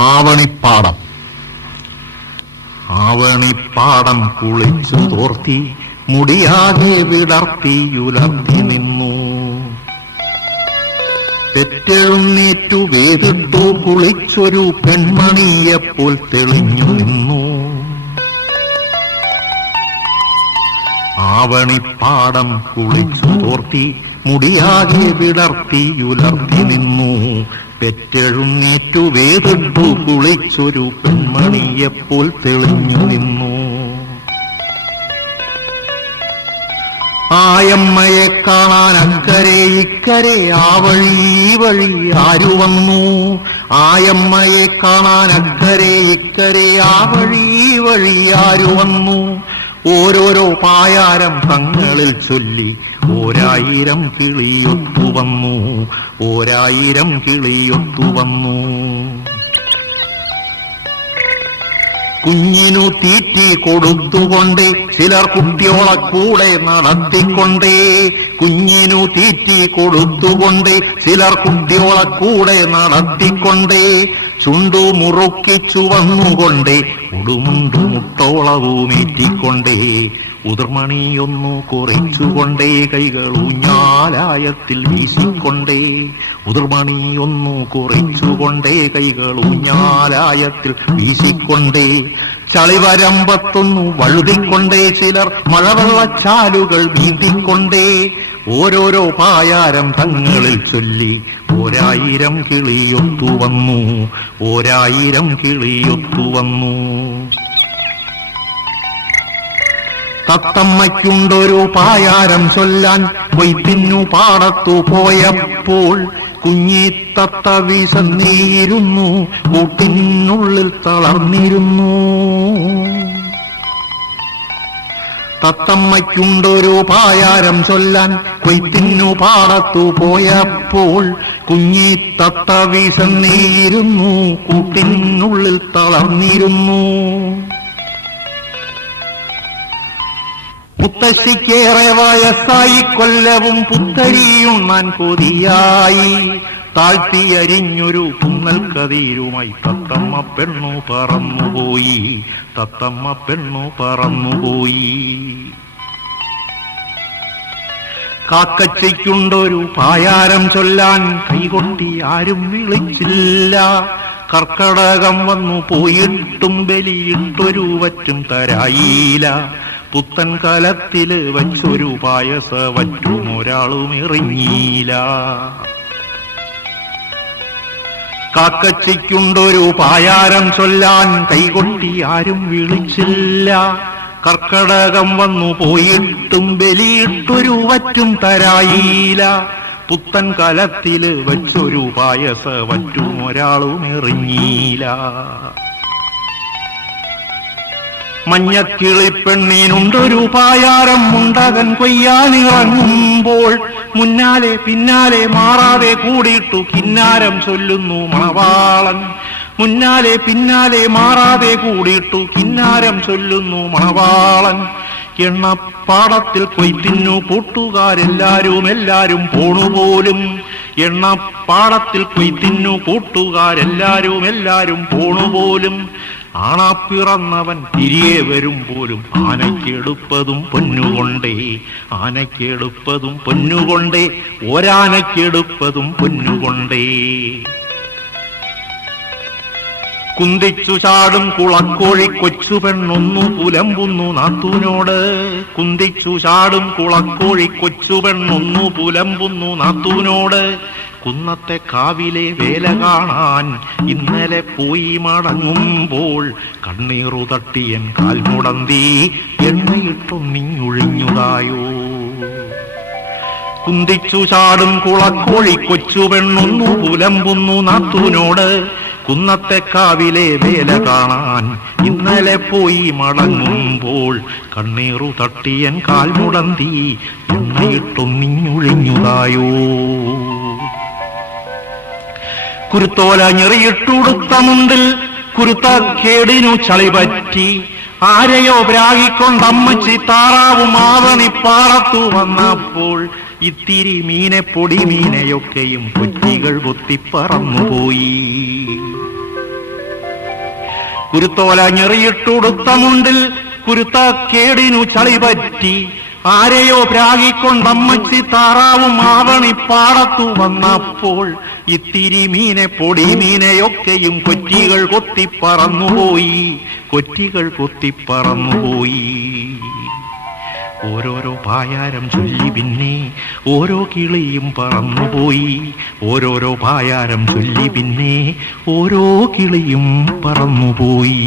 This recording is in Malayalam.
ആവണിപ്പാടം. ആവണിപ്പാടം കുളിച്ചു തോർത്തി മുടിയാകെ വിടർത്തിയുലർത്തി നിന്നു. തെറ്റെഴുന്നേറ്റു വേദിട്ടു കുളിച്ചൊരു പെൺമണിയെപ്പോൾ തെളിഞ്ഞു നിന്നു. ആവണിപ്പാടം കുളിച്ചു തോർത്തി മുടിയാകെ വിടർത്തിയുലർത്തി നിന്നു. പെറ്റെഴുന്നേറ്റു വേദിട്ടു കുളിച്ചൊരു പെൺമണിയെപ്പോൾ തെളിഞ്ഞു നിന്നു. ആയമ്മയെ കാണാൻ അക്കരെ ഇക്കരെ ആ വഴി ഈ വഴി ആരു വന്നു. ആയമ്മയെ കാണാൻ അക്കരെ ഇക്കരെ ആ വഴി ഈ വഴി ആരു വന്നു. ഓരോരോ പായാരം തങ്ങളിൽ ചൊല്ലി ഓരായിരം കിളിയൊത്തു വന്നു. ഓരായിരം കിളിയൊത്തു വന്നു. കുഞ്ഞിനു തീറ്റി കൊടുത്തുകൊണ്ടേ ചിലർ കുട്ടിയോളെ കൂടെ നടത്തിക്കൊണ്ടേ. കുഞ്ഞിനു തീറ്റി കൊടുത്തുകൊണ്ടേ ചിലർ കുട്ടിയോളെ കൂടെ നടത്തിക്കൊണ്ടേ. ചുണ്ടു മുറുക്കിച്ചു വന്നുകൊണ്ടേ ഉടുമുണ്ടു മുട്ടോളവുമേറ്റിക്കൊണ്ടേ. ഉതിർമണിയൊന്നു കുറിച്ചുകൊണ്ടേ കൈകൾ ഊഞ്ഞാലായത്തിൽ വീശിക്കൊണ്ടേ. ഉതിർമണിയൊന്നു കുറിച്ചുകൊണ്ടേ കൈകൾ ഊഞ്ഞാലായത്തിൽ വീശിക്കൊണ്ടേ. ചളിവരമ്പത്തൊന്നു വഴുതിക്കൊണ്ടേ ചിലർ മഴവെള്ളച്ചാലുകൾ വീട്ടിക്കൊണ്ടേ. ഓരോരോ പായാരം തങ്ങളിൽ ചൊല്ലി ഓരായിരം കിളിയൊത്തു വന്നു. ഓരായിരം കിളിയൊത്തു വന്നു. തത്തമ്മയ്ക്കുണ്ടൊരു പായാരം ചൊല്ലാൻ കൊയ്ത്തിനു പാടത്തു പോയപ്പോൾ കുഞ്ഞിത്തത്ത വിശന്നീരുന്നു. കൂട്ടിനുള്ളിൽ തളർന്നിരുന്നു. തത്തമ്മയ്ക്കുണ്ടൊരു പായാരം ചൊല്ലാൻ കൊയ്ത്തിനു പാടത്തു പോയപ്പോൾ കുഞ്ഞിത്തത്ത വിശന്നീരുന്നു. കൂട്ടിനുള്ളിൽ തളർന്നിരുന്നു. മുത്തശ്ശിക്കേറെ വയസ്സായി കൊല്ലവും പുത്തരിയുണ്ണാൻ കൊതിയായി. താഴ്ത്തിയരിഞ്ഞൊരു പുന്നൽ കതിരുമായി തത്തമ്മ പെണ്ണു പറന്നുപോയി. തത്തമ്മ പെണ്ണു പറന്നുപോയി. കാക്കച്ചയ്ക്കുണ്ടൊരു പായാരം ചൊല്ലാൻ കൈകൊട്ടി ആരും വിളിച്ചില്ല. കർക്കടകം വന്നു പോയിട്ടും ബലിയിട്ടൊരു വറ്റും തരായില്ല. പുത്തൻ കലത്തില് വച്ചൊരു പായസ വറ്റും ഒരാളും ഇറങ്ങിയില്ല. കാക്കച്ചയ്ക്കുണ്ടൊരു പായാരം ചൊല്ലാൻ കൈകൊട്ടി ആരും വിളിച്ചില്ല. കർക്കടകം വന്നു പോയിട്ടും ബലിയിട്ടൊരു വറ്റും തരായില്ല. പുത്തൻ കലത്തില് വച്ചൊരു പായസ വറ്റും ഒരാളും ഇറങ്ങിയില്ല. മഞ്ഞക്കിളിപ്പെണ്ണീനുണ്ടൊരു പായാരം മുണ്ടകൻ കൊയ്യാനിറങ്ങുമ്പോൾ മുന്നാലെ പിന്നാലെ മാറാതെ കൂടിയിട്ടു കിന്നാരം ചൊല്ലുന്നു മണവാളൻ. മുന്നാലെ പിന്നാലെ മാറാതെ കൂടിയിട്ടു കിന്നാരം ചൊല്ലുന്നു മണവാളൻ. എണ്ണപ്പാടത്തിൽ കൊയ്ത്തിന്നു കൂട്ടുകാരെല്ലാരും എല്ലാരും പോണുപോലും. എണ്ണപ്പാടത്തിൽ കൊയ്ത്തിന്നു കൂട്ടുകാരെല്ലാരും എല്ലാരും പോണുപോലും. ആണാപ്പിറന്നവൻ തിരികെ വരും പോലും ആനയ്ക്കെടുപ്പതും പൊന്നുകൊണ്ടേ. ആനയ്ക്കെടുപ്പതും പൊന്നുകൊണ്ടേ. ഒരാനയ്ക്കെടുപ്പതും പൊന്നുകൊണ്ടേ. കുന്തിച്ചു ചാടും കുളക്കോഴി കൊച്ചു പെണ്ണൊന്നു പുലമ്പുന്നു നാത്തൂനോട്. കുന്തിച്ചു ചാടും കുളക്കോഴി കൊച്ചു പെണ്ണൊന്നു പുലമ്പുന്നു നാത്തൂനോട്. കുന്നത്തെ കാവിലെ വേല കാണാൻ ഇന്നലെ പോയി മടങ്ങുമ്പോൾ കണ്ണീറു തട്ടിയൻ കാൽമുടന്തി എണ്ണയിട്ടൊന്നിഞ്ഞൊഴിഞ്ഞുതായോ. കുന്തിച്ചു ചാടും കുളക്കോഴി കൊച്ചു പെണ്ണൊന്നു പുലമ്പുന്നു നാത്തൂനോട്. കുന്നത്തെ കാവിലെ വേല കാണാൻ ഇന്നലെ പോയി മടങ്ങുമ്പോൾ കണ്ണീറു തട്ടിയൻ കാൽമുടന്തി എണ്ണയിട്ടൊന്നിഞ്ഞൊഴിഞ്ഞുതായോ. കുരുത്തോല ഞെറിയിട്ടുടുത്ത മുണ്ടിൽ കുരുത്തക്കേടിനു ചളിപറ്റി ആരെയോ പ്രാഗിക്കൊണ്ടമ്മച്ചി താറാവും ആവണിപ്പാടത്തു വന്നപ്പോൾ ഇത്തിരി മീനെ പൊടി മീനെയൊക്കെയും കൊച്ചികൾ കൊത്തിപ്പറന്നുപോയി. കുരുത്തോല ഞെറിയിട്ടുടുത്ത മുണ്ടിൽ കുരുത്തക്കേടിനു ചളി പറ്റി ആരെയോ പ്രാഗിക്കൊണ്ടമ്മച്ചി താറാവും ആവണിപ്പാടത്തു വന്നപ്പോൾ ഇത്തിരി മീനെ പൊടി മീനെയൊക്കെയും കൊറ്റികൾ കൊത്തിപ്പറന്നുപോയി, കൊറ്റികൾ കൊത്തിപ്പറന്നുപോയി. ഓരോരോ പായാരം ചൊല്ലി പിന്നെ ഓരോ കിളിയും പറന്നുപോയി, ഓരോരോ പായാരം ചൊല്ലി പിന്നെ ഓരോ കിളിയും പറന്നുപോയി.